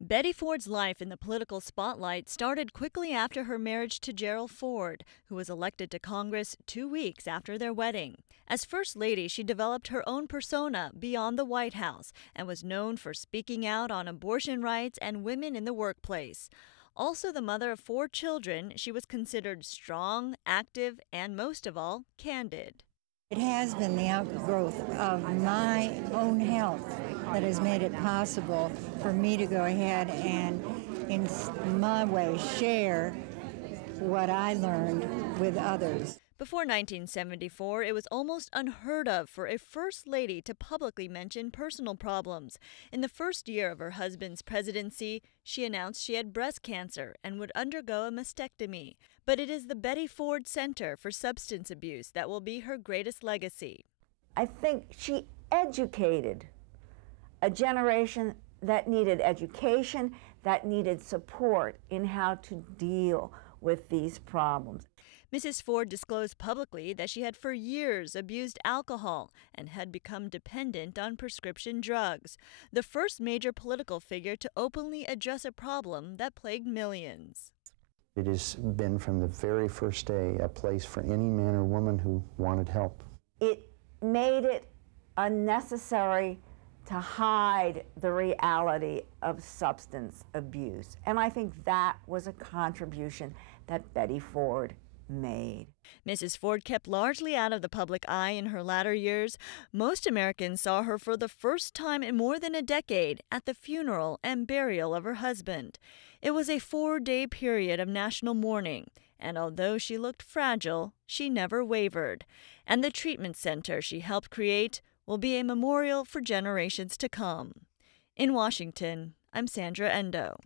Betty Ford's life in the political spotlight started quickly after her marriage to Gerald Ford, who was elected to Congress 2 weeks after their wedding. As First Lady, she developed her own persona beyond the White House and was known for speaking out on abortion rights and women in the workplace. Also the mother of 4 children, she was considered strong, active, and most of all, candid. It has been the outgrowth of my own health that has made it possible for me to go ahead and, in my way, share what I learned with others. Before 1974, it was almost unheard of for a First Lady to publicly mention personal problems. In the first year of her husband's presidency, she announced she had breast cancer and would undergo a mastectomy. But it is the Betty Ford Center for Substance Abuse that will be her greatest legacy. I think she educated a generation that needed education, that needed support in how to deal with these problems. Mrs. Ford disclosed publicly that she had for years abused alcohol and had become dependent on prescription drugs, the first major political figure to openly address a problem that plagued millions. It has been from the very first day a place for any man or woman who wanted help. It made it unnecessary to hide the reality of substance abuse. And I think that was a contribution that Betty Ford made. Mrs. Ford kept largely out of the public eye in her latter years. Most Americans saw her for the first time in more than a decade at the funeral and burial of her husband. It was a 4-day period of national mourning, and although she looked fragile, she never wavered. And the treatment center she helped create will be a memorial for generations to come. In Washington, I'm Sandra Endo.